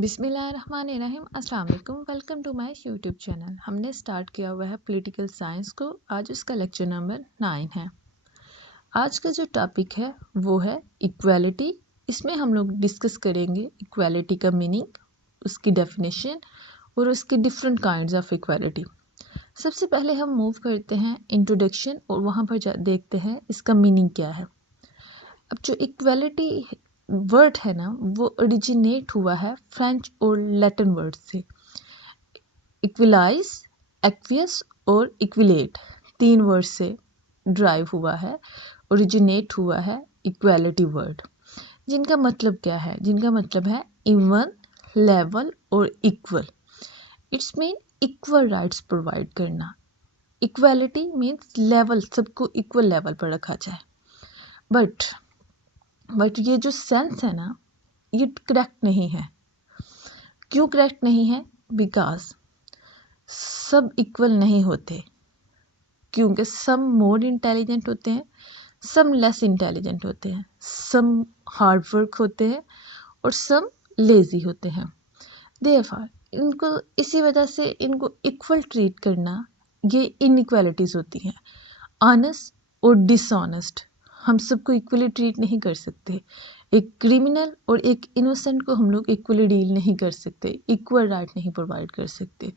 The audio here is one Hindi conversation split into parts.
बिस्मिल्लाहिर्रहमानिर्रहीम अस्सलाम वालेकुम। Welcome to my YouTube channel. हमने स्टार्ट किया हुआ है पॉलिटिकल साइंस को। आज उसका लेक्चर नंबर 9 है। आज का जो टॉपिक है वो है इक्वालिटी। इसमें हम लोग डिस्कस करेंगे इक्वालिटी का मीनिंग, उसकी डेफिनेशन और उसके डिफरेंट काइंड्स ऑफ इक्वालिटी। सबसे पहले हम मूव करते हैं इंट्रोडक्शन और वहाँ पर देखते हैं इसका मीनिंग क्या है। अब जो इक्वालिटी वर्ड है ना, वो ओरिजिनेट हुआ है फ्रेंच और लैटिन वर्ड से। इक्विलाइज, एक्वियस और इक्विलेट, 3 वर्ड से ड्राइव हुआ है, ओरिजिनेट हुआ है इक्वालिटी वर्ड। जिनका मतलब क्या है? जिनका मतलब है इवन, लेवल और equal. It's mean equal rights provide करना। इक्वालिटी मीन्स लेवल, सबको इक्वल लेवल पर रखा जाए। बट ये जो सेंस है ना, ये करेक्ट नहीं है। क्यों करेक्ट नहीं है? बिकॉज सब इक्वल नहीं होते, क्योंकि सम मोर इंटेलिजेंट होते हैं, सम लेस इंटेलिजेंट होते हैं, सम हार्ड वर्क होते हैं और सम लेजी होते हैं। देयरफॉर इनको इसी वजह से इनको इक्वल ट्रीट करना, ये इनइक्वालिटीज होती हैं। ऑनेस्ट और डिसऑनेस्ट, हम सबको इक्वली ट्रीट नहीं कर सकते। एक क्रिमिनल और एक इनोसेंट को हम लोग इक्वली डील नहीं कर सकते, इक्वल राइट नहीं प्रोवाइड कर सकते।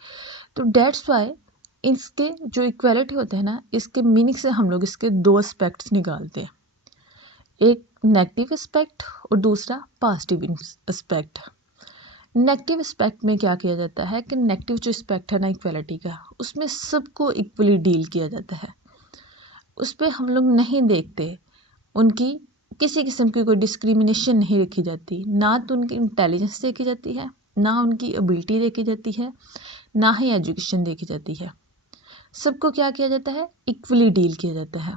तो डेट्स वाई इसके जो इक्वालिटी होते हैं ना, इसके मीनिंग से हम लोग इसके 2 एस्पेक्ट्स निकालते हैं, एक नेगेटिव एस्पेक्ट और दूसरा पॉजिटिव एस्पेक्ट। नेगेटिव एस्पेक्ट में क्या किया जाता है कि नेगेटिव जो एस्पेक्ट है ना इक्वालिटी का, उसमें सबको इक्वली डील किया जाता है। उस पर हम लोग नहीं देखते, उनकी किसी किस्म की कोई डिस्क्रिमिनेशन नहीं रखी जाती। ना तो उनकी इंटेलिजेंस देखी जाती है, ना उनकी एबिलिटी देखी जाती है, ना ही एजुकेशन देखी जाती है। सबको क्या किया जाता है? इक्वली डील किया जाता है।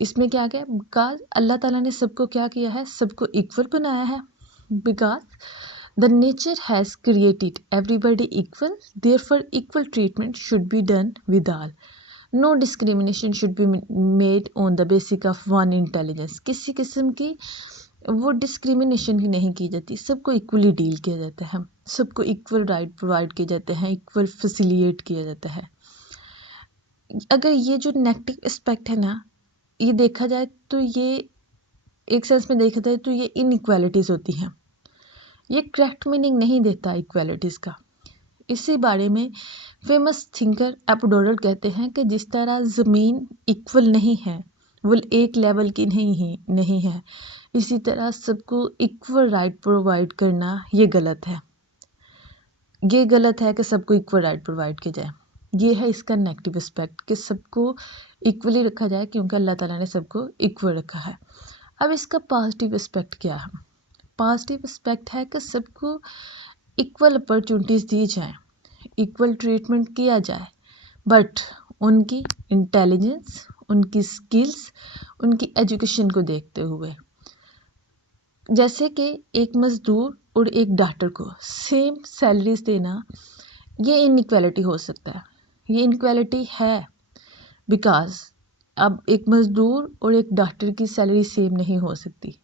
इसमें क्या क्या? बिकॉज अल्लाह ताला ने सबको क्या किया है? सबको इक्वल बनाया है। Because the nature has created everybody equal, therefore equal treatment should be done with all. No discrimination should be made on the basic of one intelligence. किसी किस्म की वो डिस्क्रिमिनेशन ही नहीं की जाती, सबको इक्वली डील किया जाता है, सबको इक्वल राइट प्रोवाइड किए जाते हैं, इक्वल फैसिलिटेट किया जाता है। अगर ये जो नेगेटिव एस्पेक्ट है ना, ये देखा जाए तो ये एक सेंस में देखा जाए तो ये इनइक्वालिटीज़ होती हैं। ये करेक्ट मीनिंग नहीं देता इक्वालिटीज़ का। इसी बारे में फेमस थिंकर एपोडोरल कहते हैं कि जिस तरह ज़मीन इक्वल नहीं है, वो एक लेवल की नहीं है, इसी तरह सबको इक्वल राइट प्रोवाइड करना ये गलत है। ये गलत है कि सबको इक्वल राइट प्रोवाइड किया जाए। ये है इसका नेगेटिव एस्पेक्ट कि सबको इक्वली रखा जाए, क्योंकि अल्लाह ताला ने सबको इक्वल रखा है। अब इसका पॉजिटिव एस्पेक्ट क्या है? पॉजिटिव एस्पेक्ट है कि सबको इक्वल अपॉर्चुनिटीज़ दी जाए, इक्वल ट्रीटमेंट किया जाए, बट उनकी इंटेलिजेंस, उनकी स्किल्स, उनकी एजुकेशन को देखते हुए। जैसे कि एक मज़दूर और एक डॉक्टर को सेम सैलरीज देना, ये इनइक्वालिटी हो सकता है। ये इनइक्वालिटी है बिकॉज अब एक मज़दूर और एक डॉक्टर की सैलरी सेम नहीं हो सकती।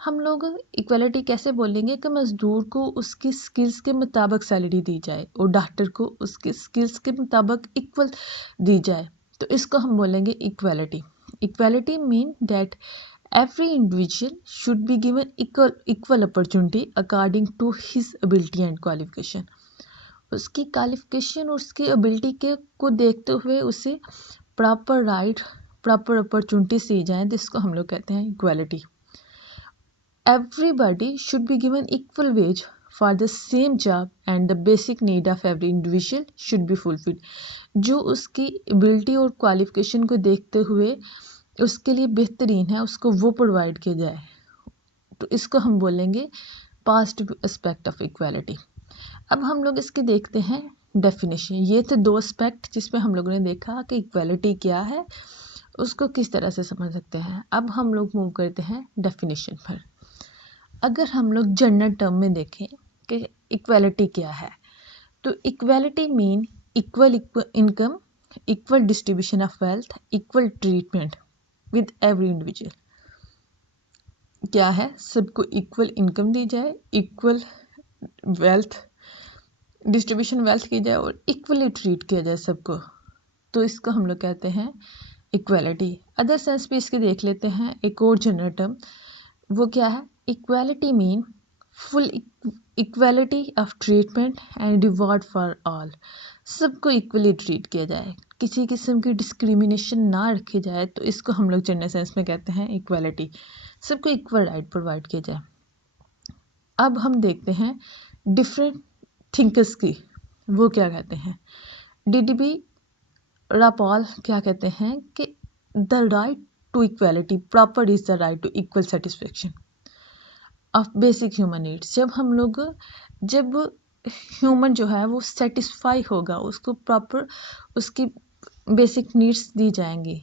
हम लोग इक्वालिटी कैसे बोलेंगे कि मज़दूर को उसकी स्किल्स के मुताबिक सैलरी दी जाए और डॉक्टर को उसकी स्किल्स के मुताबिक इक्वल दी जाए, तो इसको हम बोलेंगे equality. Equality mean that every individual should be given equal opportunity according to his ability and qualification। उसकी क्वालिफिकेशन और उसकी एबिलिटी के को देखते हुए उसे प्रॉपर राइट, प्रॉपर अपॉर्चुनिटी दी जाए, जिसको हम लोग कहते हैं equality. Everybody should be given equal ways for the same job and the basic need of every individual should be fulfilled. जो उसकी एबिलिटी और क्वालिफिकेशन को देखते हुए उसके लिए बेहतरीन है, उसको वो प्रोवाइड किया जाए, तो इसको हम बोलेंगे पॉजिटिव एस्पेक्ट ऑफ इक्वालिटी। अब हम लोग इसके देखते हैं डेफिनेशन। ये थे 2 एस्पेक्ट जिसमें हम लोगों ने देखा कि इक्वालिटी क्या है, उसको किस तरह से समझ सकते हैं। अब हम लोग मूव करते हैं डेफिनेशन पर। अगर हम लोग जनरल टर्म में देखें कि इक्वालिटी क्या है, तो equality mean equal income, equal distribution of wealth, equal treatment with every individual. क्या है? सबको इक्वल इनकम दी जाए, इक्वल वेल्थ डिस्ट्रीब्यूशन वेल्थ की जाए और इक्वली ट्रीट किया जाए सबको, तो इसको हम लोग कहते हैं इक्वालिटी। अदर सेंस भी इसके देख लेते हैं। एक और जनरल टर्म वो क्या है? Equality mean full equality of treatment and reward for all. सबको इक्वली ट्रीट किया जाए, किसी किस्म की डिस्क्रिमिनेशन ना रखी जाए, तो इसको हम लोग जनरल सेंस में कहते हैं इक्वालिटी। सबको इक्वल राइट प्रोवाइड किया जाए। अब हम देखते हैं डिफरेंट थिंकर्स की, वो क्या कहते हैं। डीडीबी रापॉल क्या कहते हैं कि the right to equality proper is the right to equal satisfaction of basic human needs. जब ह्यूमन जो है वो सेटिस्फाई होगा, उसको प्रॉपर उसकी बेसिक नीड्स दी जाएंगी,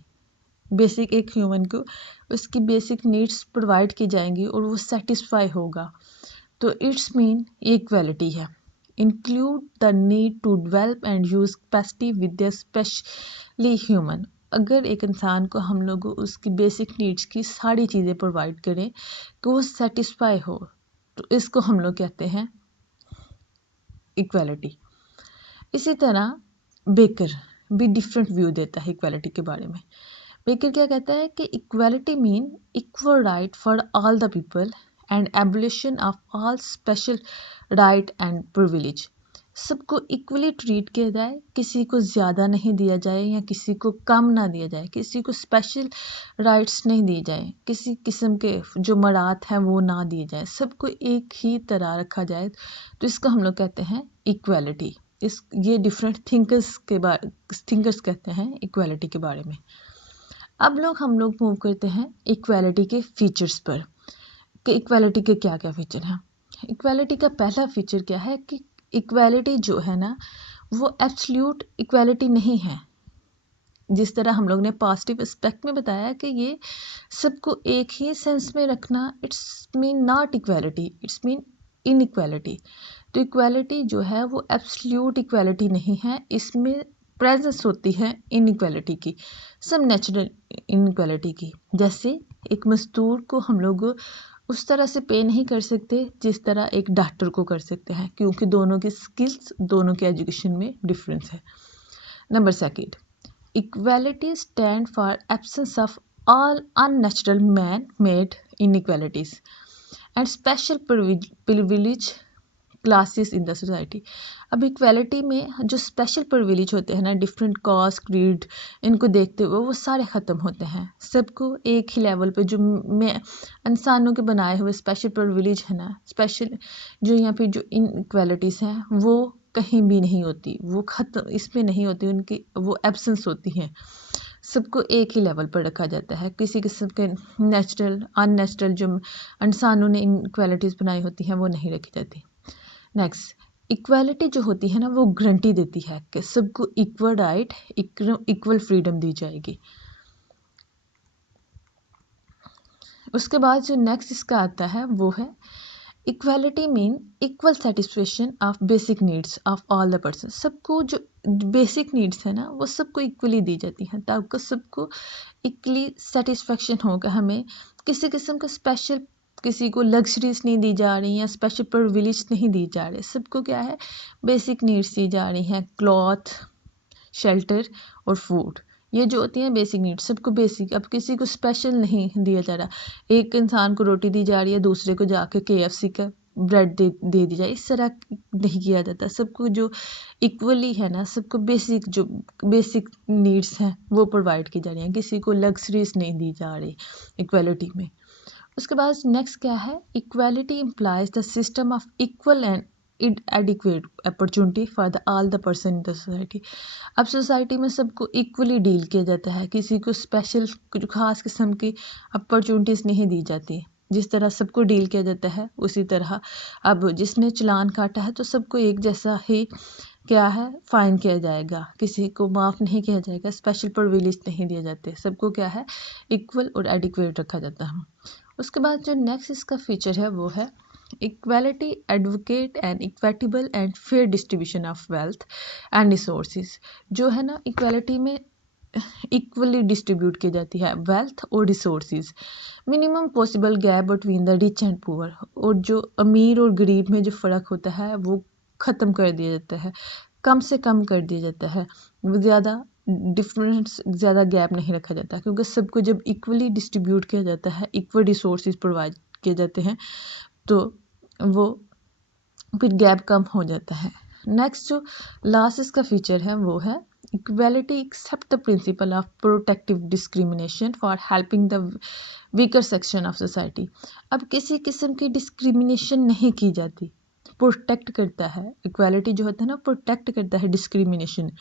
बेसिक एक ह्यूमन को उसकी बेसिक नीड्स प्रोवाइड की जाएंगी और वो सेटिस्फाई होगा, तो इट्स मीन इक्वालिटी है। Include the need to develop and use capacity with the specially human. अगर एक इंसान को हम लोग उसकी बेसिक नीड्स की सारी चीज़ें प्रोवाइड करें कि वो सेटिस्फाई हो, तो इसको हम लोग कहते हैं इक्वालिटी। इसी तरह बेकर भी डिफरेंट व्यू देता है इक्वालिटी के बारे में। बेकर क्या कहता है कि equality mean equal right for all the people and abolition of all special right and privilege. सबको इक्वली ट्रीट किया जाए, किसी को ज़्यादा नहीं दिया जाए या किसी को कम ना दिया जाए, किसी को स्पेशल राइट्स नहीं दिए जाए, किसी किस्म के जो मरात हैं वो ना दिए जाए, सबको एक ही तरह रखा जाए, तो इसको हम लोग कहते हैं इक्वालिटी। ये डिफरेंट थिंकर्स कहते हैं इक्वालिटी के बारे में। अब हम लोग मूव करते हैं इक्वालिटी के फीचर्स पर कि इक्वालिटी के क्या क्या फीचर हैं। इक्वालिटी का पहला फीचर क्या है कि इक्वालिटी जो है ना वो एब्सोल्यूट इक्वालिटी नहीं है। जिस तरह हम लोग ने पॉजिटिव एस्पेक्ट में बताया कि ये सबको एक ही सेंस में रखना, it's mean not equality, it's mean inequality. तो इक्वालिटी जो है वो एब्सोल्यूट इक्वालिटी नहीं है, इसमें प्रेजेंस होती है इनइक्वालिटी की, सब नेचुरल इनइक्वालिटी की। जैसे एक मजदूर को हम लोग उस तरह से पे नहीं कर सकते जिस तरह एक डॉक्टर को कर सकते हैं, क्योंकि दोनों की स्किल्स, दोनों के एजुकेशन में डिफरेंस है। Number second, equality stand for absence of all unnatural man made inequalities and special privilege classes in the society. अब इक्वालिटी में जो स्पेशल प्रिविलेज होते हैं ना, डिफरेंट कास्ट क्रीड, इनको देखते हुए वो सारे ख़त्म होते हैं। सबको एक ही लेवल पे जो इंसानों के बनाए हुए स्पेशल प्रिविलेज है ना, स्पेशल जो यहाँ पे जो इनइक्वालिटीज़ हैं वो कहीं भी नहीं होती, वो ख़त्म इसमें नहीं होती, उनकी वो एब्सेंस होती हैं। सबको एक ही लेवल पर रखा जाता है, किसी किस्म के नेचुरल अननेचुरल जो इंसानों ने इनइक्वालिटीज़ बनाई होती हैं वो नहीं रखी जाती। नेक्स्ट, इक्वालिटी जो होती है ना वो गारंटी देती है कि सबको इक्वल राइट, इक्वल फ्रीडम दी जाएगी। उसके बाद जो नेक्स्ट इसका आता है वो है equality mean equal satisfaction of basic needs of all the person. सबको जो बेसिक नीड्स है ना वो सबको इक्वली दी जाती हैं, ताकि सबको इक्वली सेटिस्फेक्शन होगा। हमें किसी किस्म का स्पेशल, किसी को लग्जरीज नहीं दी जा रही या स्पेशल प्रिविलेज नहीं दी जा रही, सबको क्या है बेसिक नीड्स दी जा रही हैं, क्लॉथ, शेल्टर और फूड। ये जो होती हैं बेसिक नीड्स, सबको बेसिक। अब किसी को स्पेशल नहीं दिया जा रहा, एक इंसान को रोटी दी जा रही है, दूसरे को जाके KFC का ब्रेड दे दी जाए, इस तरह नहीं किया जाता। सबको जो इक्वली है ना, सबको जो बेसिक नीड्स हैं वो प्रोवाइड की जा रही हैं, किसी को लग्जरीज नहीं दी जा रही इक्वालिटी में। उसके बाद नेक्स्ट क्या है, equality implies the system of equal and adequate opportunity for the all the person in the society. अब सोसाइटी में सबको इक्वली डील किया जाता है, किसी को स्पेशल कुछ खास किस्म की अपॉर्चुनिटीज़ नहीं दी जाती। जिस तरह सबको डील किया जाता है उसी तरह अब जिसने चालान काटा है तो सबको एक जैसा ही क्या है फाइन किया जाएगा, किसी को माफ़ नहीं किया जाएगा, स्पेशल प्रिविलेज नहीं दिए जाते, सबको क्या है इक्वल और एडिक्वेट रखा जाता है। उसके बाद जो नेक्स्ट इसका फीचर है वो है equality advocate and equitable and fair distribution of wealth and resources. जो है ना इक्वालिटी में इक्वली डिस्ट्रीब्यूट की जाती है वेल्थ और resources. Minimum possible gap between the rich and poor, और जो अमीर और गरीब में जो फ़र्क होता है वो ख़त्म कर दिया जाता है, कम से कम कर दिया जाता है। ज़्यादा डिफरेंस, ज़्यादा गैप नहीं रखा जाता, क्योंकि सबको जब इक्वली डिस्ट्रीब्यूट किया जाता है, इक्वल रिसोर्सेज प्रोवाइड किए जाते हैं, तो वो फिर गैप कम हो जाता है। नेक्स्ट जो लास्ट इसका फीचर है वो है equality accept the principle of protective discrimination for helping the weaker section of society. अब किसी किस्म की डिस्क्रिमिनेशन नहीं की जाती, प्रोटेक्ट करता है। इक्वालिटी जो होता है ना, प्रोटेक्ट करता है डिस्क्रिमिनेशन।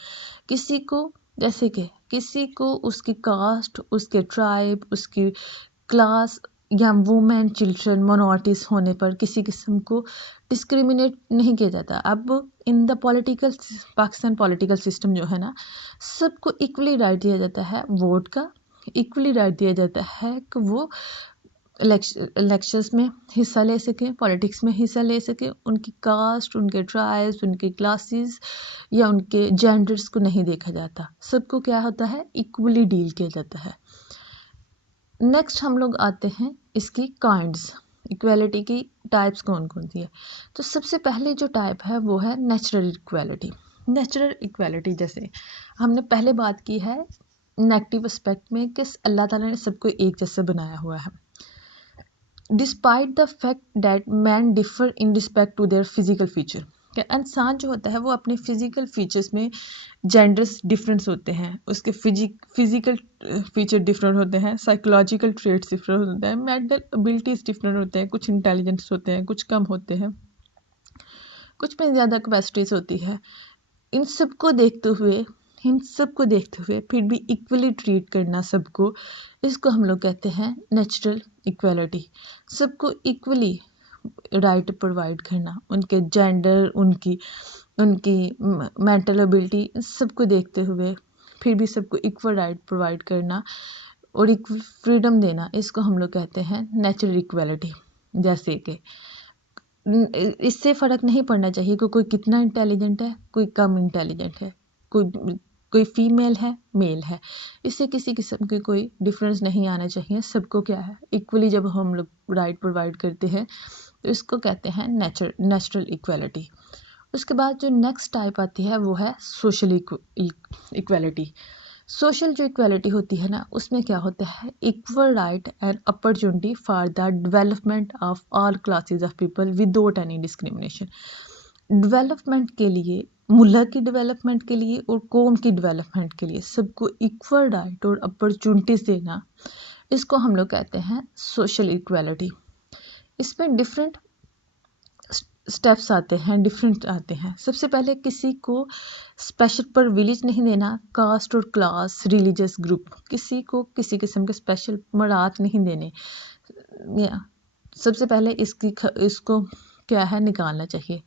किसी को, जैसे कि किसी को उसकी कास्ट, उसके ट्राइब, उसकी क्लास या वुमेन, चिल्ड्रन, माइनॉरिटीज़ होने पर किसी किस्म को डिस्क्रिमिनेट नहीं किया जाता। अब in the political, Pakistan political system जो है ना, सबको इक्वली राइट दिया जाता है वोट का, इक्वली राइट दिया जाता है कि वो इलेक्शंस में हिस्सा ले सकें, पॉलिटिक्स में हिस्सा ले सकें। उनकी कास्ट, उनके ट्राइब्स, उनके क्लासेस या उनके जेंडर्स को नहीं देखा जाता, सबको क्या होता है, इक्वली डील किया जाता है। नेक्स्ट हम लोग आते हैं इसकी काइंड्स, इक्वालिटी की टाइप्स कौन कौन सी है। तो सबसे पहले जो टाइप है वो है नेचुरल इक्वालिटी। नेचुरल इक्वालिटी, जैसे हमने पहले बात की है नेगेटिव एस्पेक्ट में कि अल्लाह ताला ने सबको एक जैसे बनाया हुआ है, despite the fact that man differ in respect to their physical feature. इंसान जो होता है वो अपने फिजिकल फीचर्स में जेंडर्स डिफरेंस होते हैं, उसके फिजिकल फीचर डिफरेंट होते हैं, साइकोलॉजिकल ट्रेट्स डिफरेंट होते हैं, मेंटल एबिलिटीज़ डिफरेंट होते हैं, कुछ इंटेलिजेंस होते हैं, कुछ कम होते हैं, कुछ में ज़्यादा कैपेसिटीज़ होती है। इन सबको देखते हुए, फिर भी इक्वली ट्रीट करना सबको, इसको हम लोग कहते हैं नेचुरल इक्वालिटी। सबको इक्वली राइट प्रोवाइड करना, उनके जेंडर, उनकी उनकी मेंटल एबिलिटी, सबको देखते हुए फिर भी सबको इक्वल राइट प्रोवाइड करना और इक्वल फ्रीडम देना, इसको हम लोग कहते हैं नेचुरल इक्वालिटी। जैसे कि इससे फ़र्क नहीं पड़ना चाहिए कि कोई कितना इंटेलिजेंट है, कोई कम इंटेलिजेंट है, कोई फीमेल है, मेल है, इससे किसी किस्म की कोई डिफरेंस नहीं आना चाहिए। सबको क्या है, इक्वली जब हम लोग राइट प्रोवाइड करते हैं, तो इसको कहते हैं नेचुरल इक्वालिटी। उसके बाद जो नेक्स्ट टाइप आती है वो है सोशल इक्वालिटी। सोशल जो इक्वालिटी होती है ना, उसमें क्या होता है, equal right and opportunity for the development of all classes of people without any discrimination. Development के लिए, मुल्क की डेवलपमेंट के लिए और कौम की डेवलपमेंट के लिए सबको इक्वल राइट और अपॉर्चुनिटीज़ देना, इसको हम लोग कहते हैं सोशल इक्वालिटी। इसमें डिफरेंट स्टेप्स आते हैं, डिफरेंट आते हैं। सबसे पहले किसी को स्पेशल प्रिविलेज नहीं देना, कास्ट और क्लास, रिलीजियस ग्रुप, किसी को किसी किस्म के स्पेशल मरात नहीं देने। सबसे पहले इसको क्या है, निकालना चाहिए।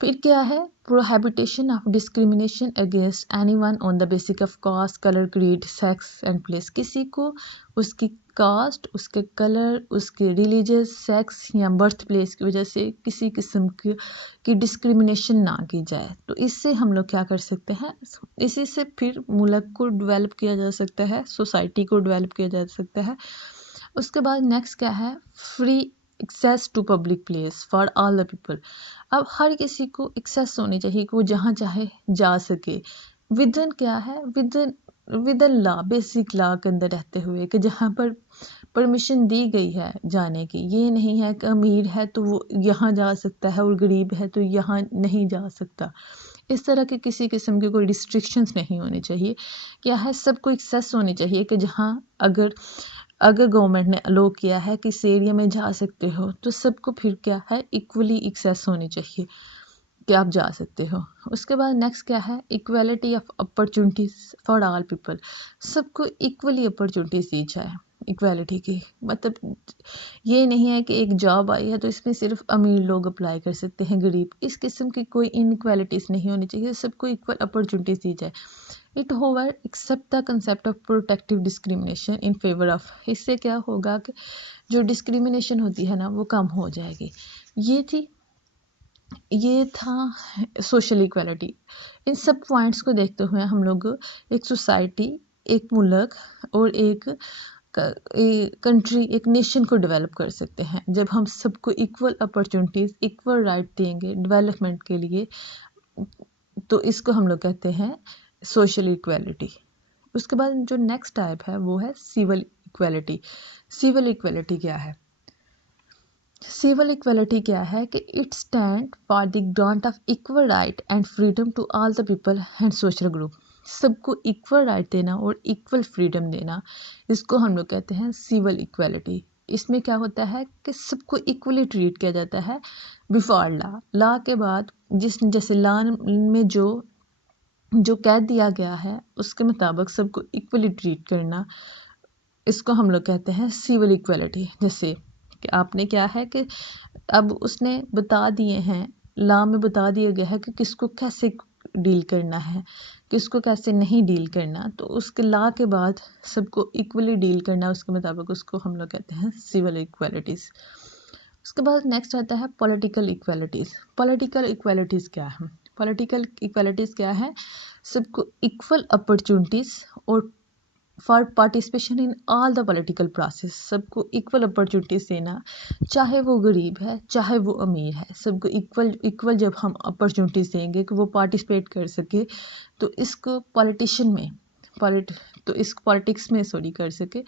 फिर क्या है, prohibition of discrimination against anyone on the basis of caste, colour, creed, sex and place. किसी को उसकी कास्ट, उसके कलर, उसके रिलीजियस, सेक्स या बर्थ प्लेस की वजह से किसी किस्म की डिस्क्रिमिनेशन ना की जाए। तो इससे हम लोग क्या कर सकते हैं, इसी से फिर मुल्क को डेवलप किया जा सकता है, सोसाइटी को डेवलप किया जा सकता है। उसके बाद नेक्स्ट क्या है, free access to public place for all the people. अब हर किसी को एक्सेस होनी चाहिए कि वो जहाँ चाहे जा सके, विदन क्या है, विदन लॉ, बेसिक लॉ के अंदर रहते हुए, कि जहाँ पर परमिशन दी गई है जाने की। ये नहीं है कि अमीर है तो वो यहाँ जा सकता है और गरीब है तो यहाँ नहीं जा सकता। इस तरह के किसी किस्म के कोई रिस्ट्रिक्शंस नहीं होने चाहिए। क्या है, सबको एक्सेस होनी चाहिए कि जहाँ अगर गवर्नमेंट ने अलो किया है कि इस एरिया में जा सकते हो, तो सबको फिर क्या है, इक्वली एक्सेस होनी चाहिए कि आप जा सकते हो। उसके बाद नेक्स्ट क्या है, equality of opportunities for all people. सबको इक्वली अपॉर्चुनिटीज़ दी जाए। इक्वालिटी की मतलब ये नहीं है कि एक जॉब आई है तो इसमें सिर्फ अमीर लोग अप्लाई कर सकते हैं, गरीब, इस किस्म की कोई इनक्वालिटीज़ नहीं होनी चाहिए, सबको इक्वल अपॉर्चुनिटीज़ दी जाए। It however accept the concept of protective discrimination in favour of. इससे क्या होगा कि जो डिस्क्रिमिनेशन होती है ना, वो कम हो जाएगी। ये था सोशल इक्वालिटी। इन सब पॉइंट्स को देखते हुए हम लोग एक सोसाइटी एक मुल्क और एक कंट्री, एक नेशन को डेवलप कर सकते हैं जब हम सबको इक्वल अपॉर्चुनिटीज़, इक्वल राइट देंगे डेवलपमेंट के लिए। तो इसको हम लोग कहते हैं सोशल इक्वालिटी। उसके बाद जो नेक्स्ट टाइप है वो है सिविल इक्वालिटी। सिविल इक्वालिटी क्या है? सिविल इक्वालिटी क्या है कि it stand for the grant of equal right and freedom to all the people and social group. सबको इक्वल राइट देना और इक्वल फ्रीडम देना, इसको हम लोग कहते हैं सिविल इक्वालिटी। इसमें क्या होता है कि सबको इक्वली ट्रीट किया जाता है बिफोर लॉ। लॉ के बाद जैसे लॉ में जो कह दिया गया है उसके मुताबिक सबको इक्वली ट्रीट करना, इसको हम लोग कहते हैं सिविल इक्वालिटी। जैसे कि आपने क्या है कि अब उसने बता दिए हैं, लॉ में बता दिया गया है कि किसको कैसे डील करना है, किसको कैसे नहीं डील करना, तो उसके लॉ के बाद सबको इक्वली डील करना उसके मुताबिक, उसको हम लोग कहते हैं सिविल इक्वालिटीज़। उसके बाद नेक्स्ट आता है पॉलिटिकल इक्वालिटीज़। पॉलिटिकल इक्वालिटीज़ क्या है? पॉलिटिकल इक्वालिटीज़ क्या है? सबको इक्वल अपॉर्चुनिटीज़ और for participation in all the political process. सबको इक्वल अपॉर्चुनिटीज़ देना, चाहे वो गरीब है चाहे वो अमीर है, सबको इक्वल जब हम अपॉर्चुनिटीज़ देंगे कि वो पार्टिसिपेट कर सके, तो इसको पॉलिटिक्स में कर सके,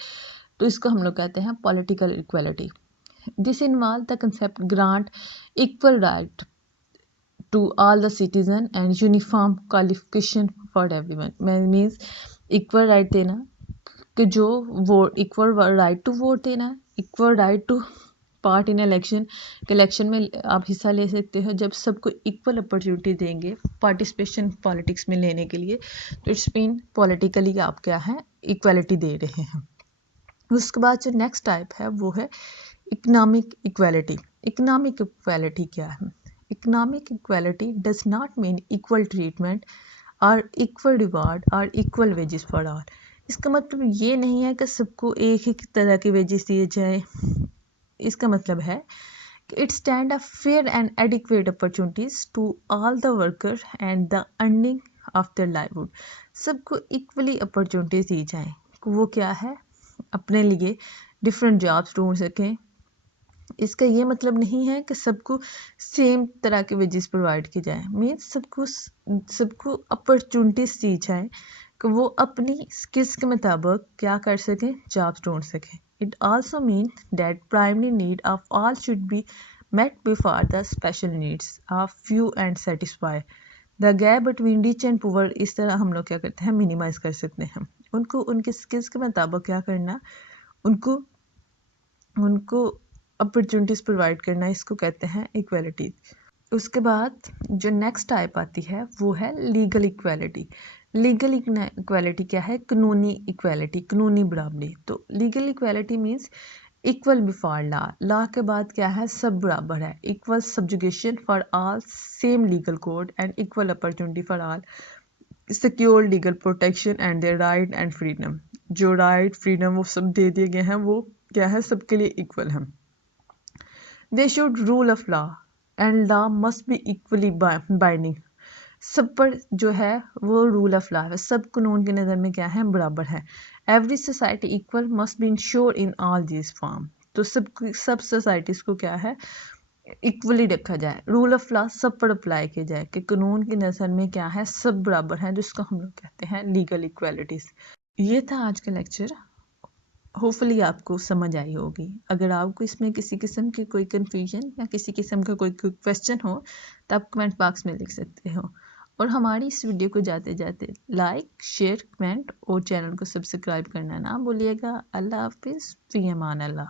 तो इसको हम लोग कहते हैं political equality. This involve the concept grant equal right to all the citizen and uniform qualification for everyone। Means equal right देना कि जो vote, equal right to vote देना, equal right to part in election में आप हिस्सा ले सकते हो। जब सबको इक्वल अपॉर्चुनिटी देंगे पार्टिसिपेशन पॉलिटिक्स में लेने के लिए, तो इट्स मीन पॉलिटिकली आप क्या है, इक्वालिटी दे रहे हैं। उसके बाद जो नेक्स्ट टाइप है वो है इकोनॉमिक इक्वालिटी। इकोनॉमिक इक्वालिटी क्या है? Economic equality does not mean equal treatment or equal reward or equal wages for all। इसका मतलब ये नहीं है कि सबको एक ही तरह के वेजेस दिए जाए। इसका मतलब है कि it stand a fair and adequate opportunities to all the worker and the earning of their livelihood। सबको इक्वली अपॉर्चुनिटीज दी जाए, वो क्या है, अपने लिए डिफरेंट जॉब्स ढूंढ सकें। इसका ये मतलब नहीं है कि सबको सेम तरह के वेजेस प्रोवाइड की जाए। मीन्स सबको अपॉर्चुनिटीज दी जाए कि वो अपनी स्किल्स के मुताबिक क्या कर सकें, जॉब्स ढूंढ सकें। It also mean that primary need of all should be met before the special needs of few and satisfy the gap between rich and poor। इस तरह हम लोग क्या करते हैं, मिनिमाइज कर सकते हैं। उनको उनके स्किल्स के मुताबिक क्या करना, उनको अपॉर्चुनिटीज़ प्रोवाइड करना, इसको कहते हैं इक्वालिटी। उसके बाद जो नेक्स्ट टाइप आती है वो है लीगल इक्वालिटी। लीगल इक्वालिटी क्या है? कानूनी इक्वालिटी, कानूनी बराबरी। तो legal equality means equal before law. Law के बाद क्या है, सब बराबर है। Equal subjugation for all, same legal code and equal opportunity for all, secure legal protection and their right and freedom. जो राइट फ्रीडम वो सब दे दिए गए हैं, वो क्या है, सबके लिए इक्वल है। They should rule of law and law must be equally binding. सब पर जो है वो रूल ऑफ लॉ है, सब कानून की नज़र में क्या है, बराबर है। Every society equal must be ensure in all this form. तो सब सोसाइटीज़ को क्या है, इक्वली रखा जाए, रूल ऑफ लॉ सब पर अप्लाई किया जाए कि कानून की नज़र में क्या है, सब बराबर हैं, जिसको हम लोग कहते हैं लीगल इक्वालिटीज़। ये था आज का लेक्चर। होपफुली आपको समझ आई होगी। अगर आपको इसमें किसी किस्म की कोई कन्फ्यूजन या किसी किस्म का कोई क्वेश्चन हो तो आप कमेंट बॉक्स में लिख सकते हो। और हमारी इस वीडियो को जाते जाते लाइक, शेयर, कमेंट और चैनल को सब्सक्राइब करना ना भूलिएगा। अल्लाह हाफिज़, फ़ी अमान अल्लाह।